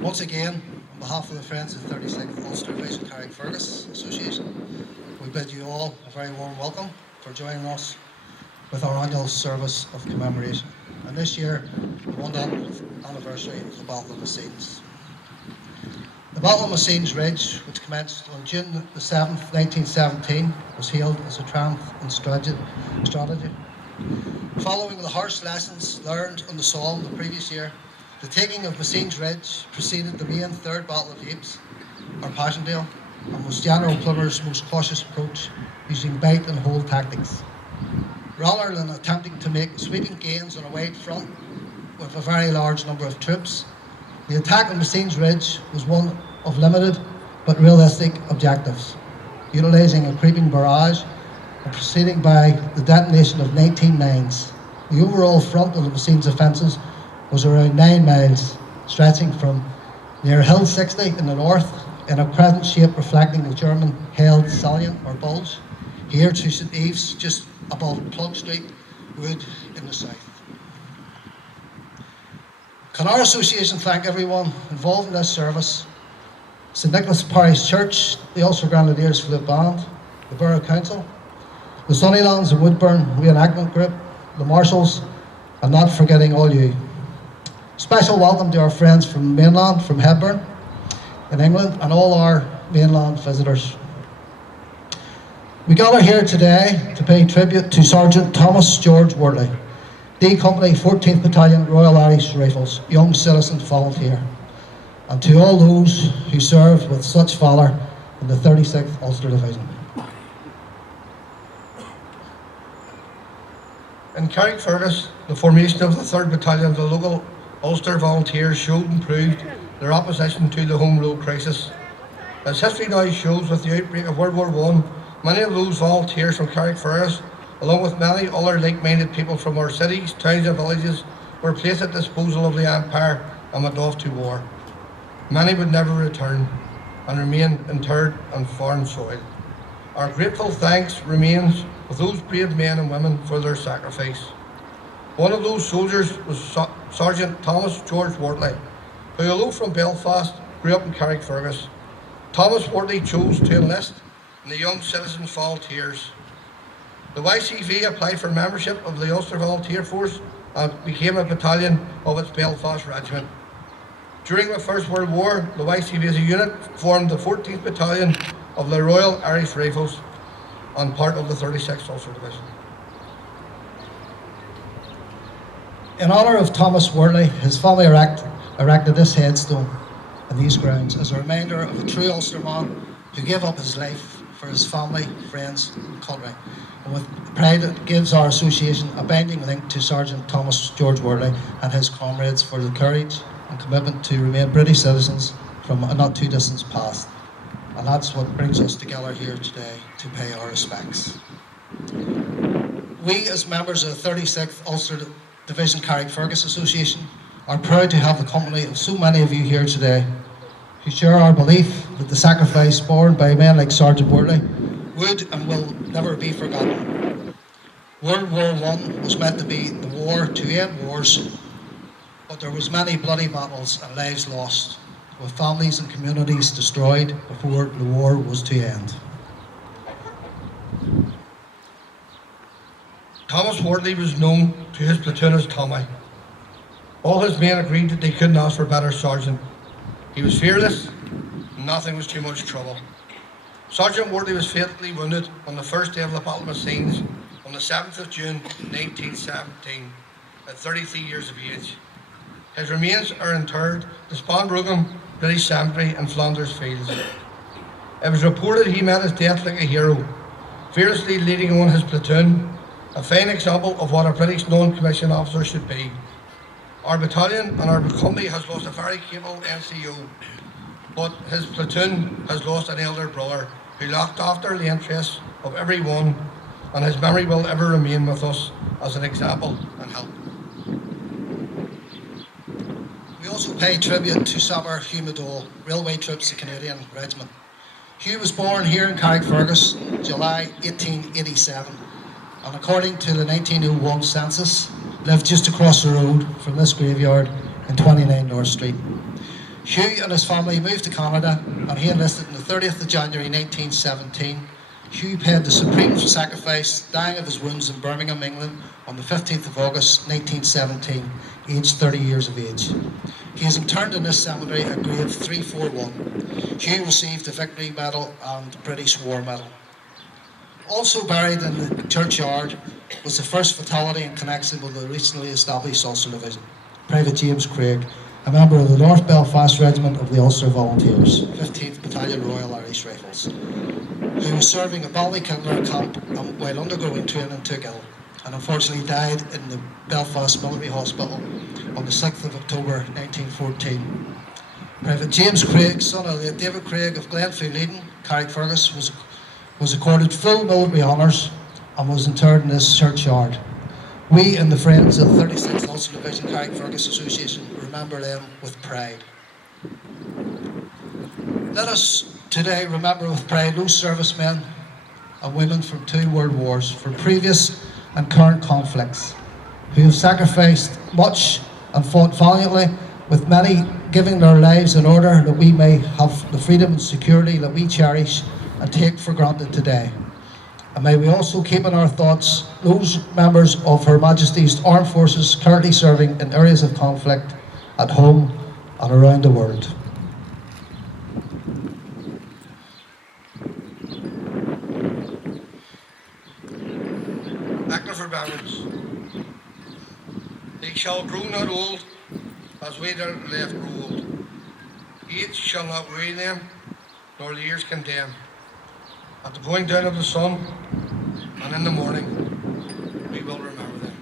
Once again, on behalf of the Friends of the 36th Ulster Division Carrickfergus Association, we bid you all a very warm welcome for joining us with our annual service of commemoration. And this year, the 100th anniversary of the Battle of Messines. The Battle of Messines Ridge, which commenced on June the 7th, 1917, was hailed as a triumph in strategy. Following the harsh lessons learned on the Somme the previous year, the taking of Messines Ridge preceded the main Third Battle of Ypres, or Passchendaele, and was General Plumer's most cautious approach, using bite and hold tactics. Rather than attempting to make sweeping gains on a wide front with a very large number of troops, the attack on Messines Ridge was one of limited but realistic objectives, utilising a creeping barrage and proceeding by the detonation of 19 mines. The overall front of the Messines offences was around 9 miles, stretching from near Hill 60 in the north in a crescent shape reflecting the German-held salient or bulge, here to St Eves just above Plug Street Wood in the south. Can our association thank everyone involved in this service: St Nicholas Parish Church, the Ulster Grenadiers Flute Band, the Borough Council, the Sunnylands and Woodburn Reenactment Group, the Marshals, and not forgetting all you. Special welcome to our friends from mainland, from Hebburn in England, and all our mainland visitors. We gather here today to pay tribute to Sergeant Thomas George Wortley, D Company 14th Battalion Royal Irish Rifles, young citizen volunteer, and to all those who served with such valour in the 36th Ulster Division. In Carrickfergus, the formation of the 3rd Battalion, the local Ulster Volunteers showed and proved their opposition to the Home Rule crisis. As history now shows, with the outbreak of World War I, many of those volunteers from Carrickfergus, along with many other like-minded people from our cities, towns and villages, were placed at the disposal of the Empire and went off to war. Many would never return and remain interred on foreign soil. Our grateful thanks remains with those brave men and women for their sacrifice. One of those soldiers was Sergeant Thomas George Wortley, who, although from Belfast, grew up in Carrickfergus. Thomas Wortley chose to enlist in the Young Citizens Volunteers. The YCV applied for membership of the Ulster Volunteer Force and became a battalion of its Belfast regiment. During the First World War, the YCV as a unit formed the 14th Battalion of the Royal Irish Rifles and part of the 36th Ulster Division. In honour of Thomas Worley, his family erected this headstone in these grounds as a reminder of a true Ulsterman who gave up his life for his family, friends and country. And with pride it gives our association a binding link to Sergeant Thomas George Worley and his comrades for the courage and commitment to remain British citizens from a not too distant past. And that's what brings us together here today to pay our respects. We as members of the 36th Ulster Division Carrickfergus Association are proud to have the company of so many of you here today who share our belief that the sacrifice borne by men like Sergeant Worley would and will never be forgotten. World War I was meant to be the war to end wars, but there was many bloody battles and lives lost, with families and communities destroyed before the war was to end. Thomas Wortley was known to his platoon as Tommy. All his men agreed that they couldn't ask for a better sergeant. He was fearless, and nothing was too much trouble. Sergeant Wortley was fatally wounded on the first day of the Battle of Messines on the 7th of June 1917 at 33 years of age. His remains are interred in Spanbrough British Cemetery in Flanders Fields. It was reported he met his death like a hero, fearlessly leading on his platoon, a fine example of what a British non-commissioned officer should be. Our battalion and our company has lost a very capable NCO, but his platoon has lost an elder brother who looked after the interests of everyone, and his memory will ever remain with us as an example and help. We also pay tribute to Sabir Hugh Madole, Railway Troops, a Canadian regiment. Hugh was born here in Carrickfergus, July 1887, and according to the 1901 census, lived just across the road from this graveyard in 29 North Street. Hugh and his family moved to Canada, and he enlisted on the 30th of January 1917. Hugh paid the supreme sacrifice, dying of his wounds in Birmingham, England on the 15th of August 1917, aged 30 years of age. He is interred in this cemetery at grave 341. Hugh received the Victory Medal and British War Medal. Also buried in the churchyard was the first fatality in connection with the recently established Ulster Division, Private James Craig, a member of the North Belfast Regiment of the Ulster Volunteers, 15th Battalion Royal Irish Rifles, who was serving at Ballykindler camp while undergoing training took ill, and unfortunately died in the Belfast Military Hospital on the 6th of October 1914. Private James Craig, son of late David Craig of Glenfield Eden, Carrickfergus, was accorded full military honours and was interred in this churchyard. We and the Friends of the 36th Ulster Division Carrickfergus Association remember them with pride. Let us today remember with pride those servicemen and women from 2 world wars, from previous and current conflicts, who have sacrificed much and fought valiantly, with many giving their lives in order that we may have the freedom and security that we cherish and take for granted today. And may we also keep in our thoughts those members of Her Majesty's Armed Forces currently serving in areas of conflict at home and around the world. Carrickfergus. They shall grow not old, as we that are left grow old. Age shall not weary them, nor the years condemn. At the going down of the sun, and in the morning, we will remember them.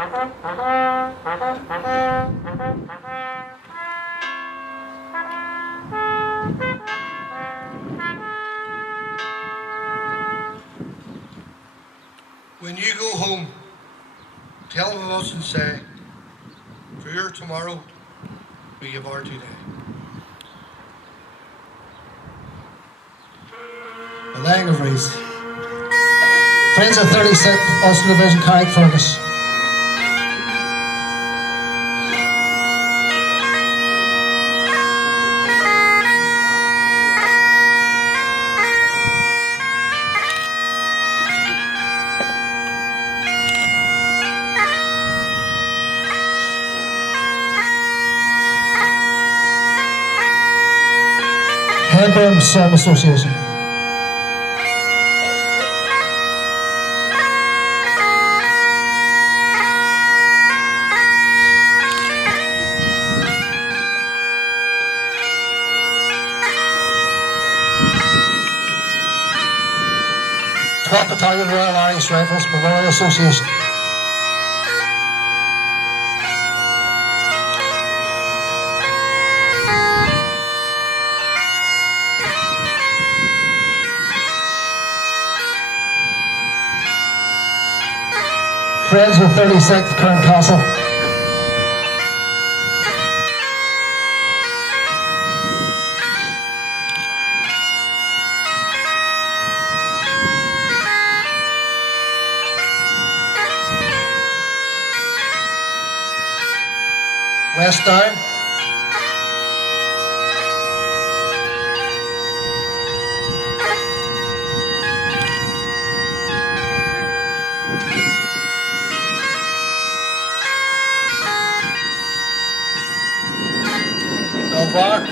When you go home, tell of us and say, for your tomorrow, we give our today. The Lang of Rees. Friends of 36th Ulster Division, Carrickfergus. Headburn Song Association. Twelfth Battalion Royal Irish Rifles Memorial Association. Friends with 36th Current Castle. West Down. Belvoir.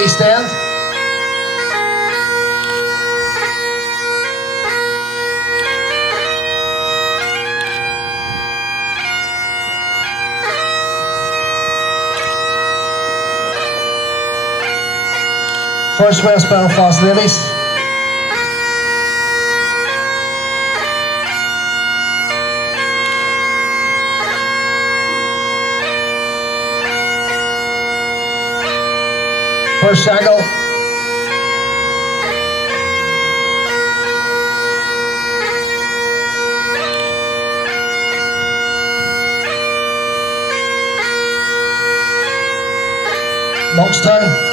East End. First West Belfast Ladies. First Shangle. Monkstown.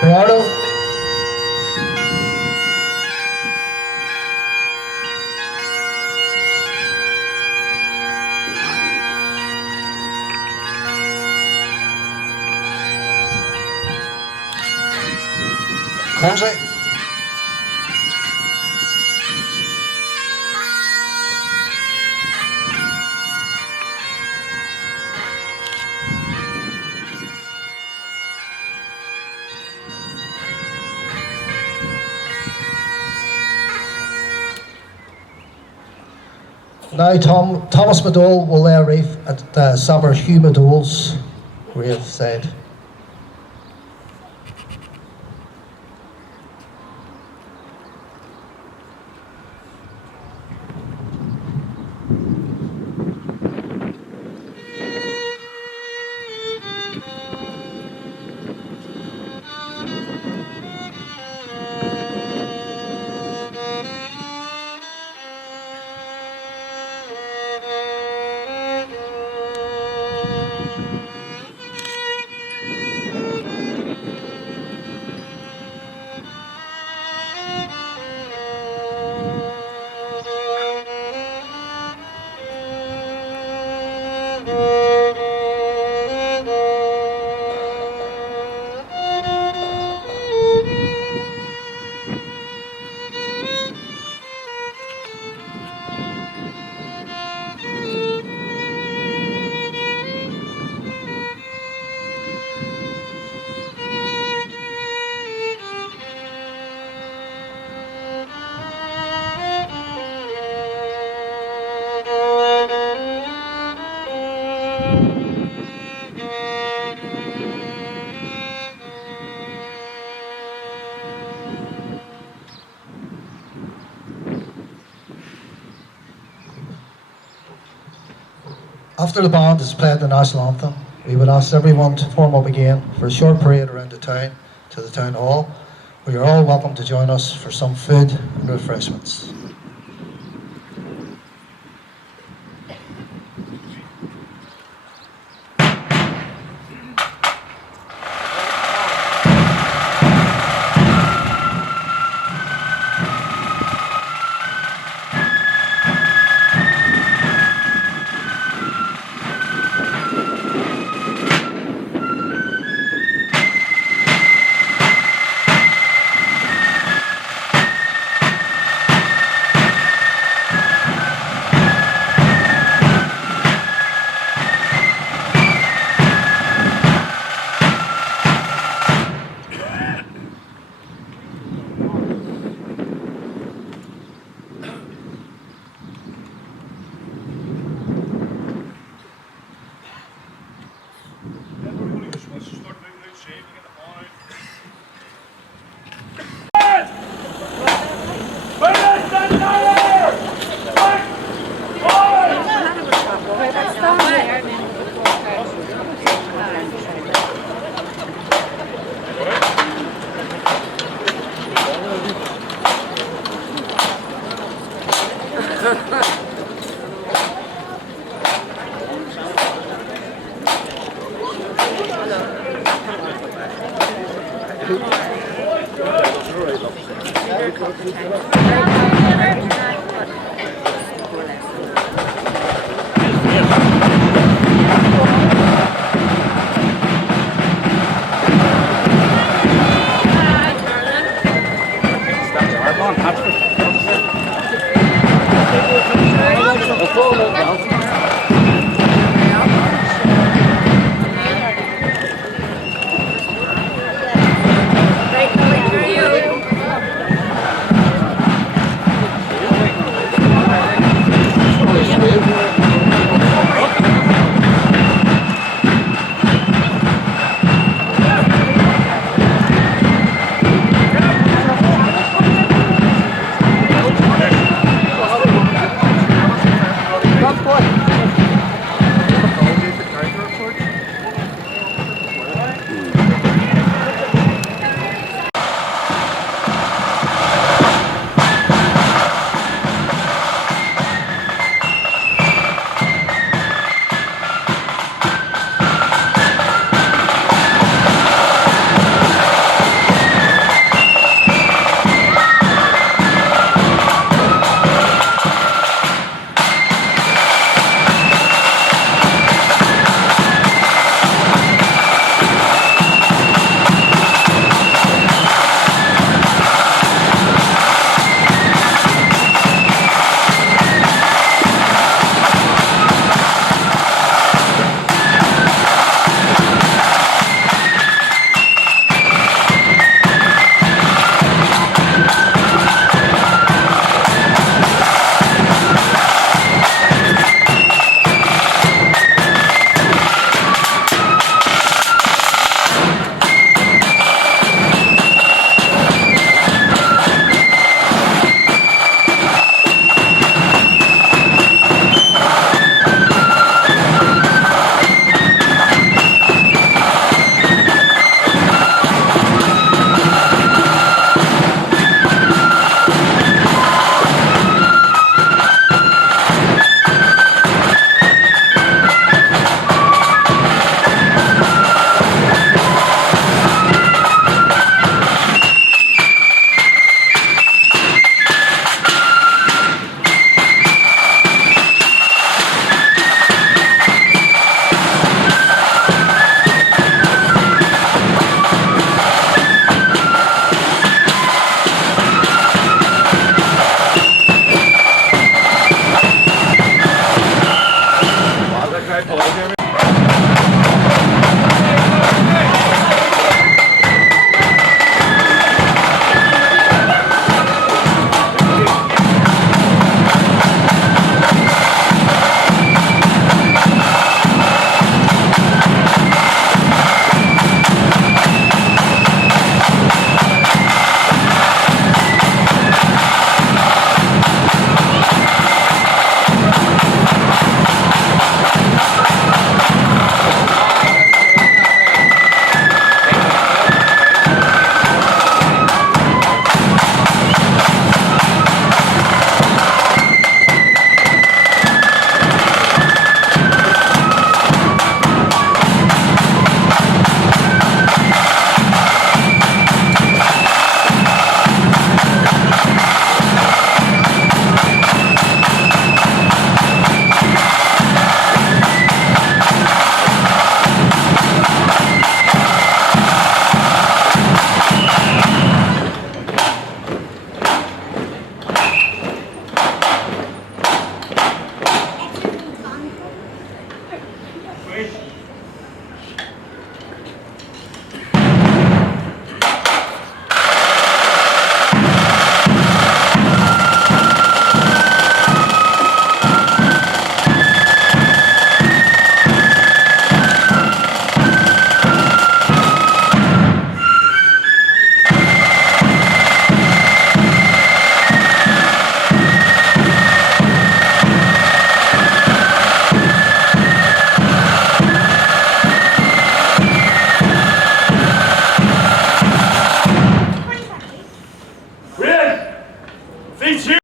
Bernardo. Cozy. Now Thomas McDowell will lay a reef at Sabr Hugh McDowell's grave side. After the band has played the national anthem, we would ask everyone to form up again for a short parade around the town to the town hall, where you're all welcome to join us for some food and refreshments. Hello.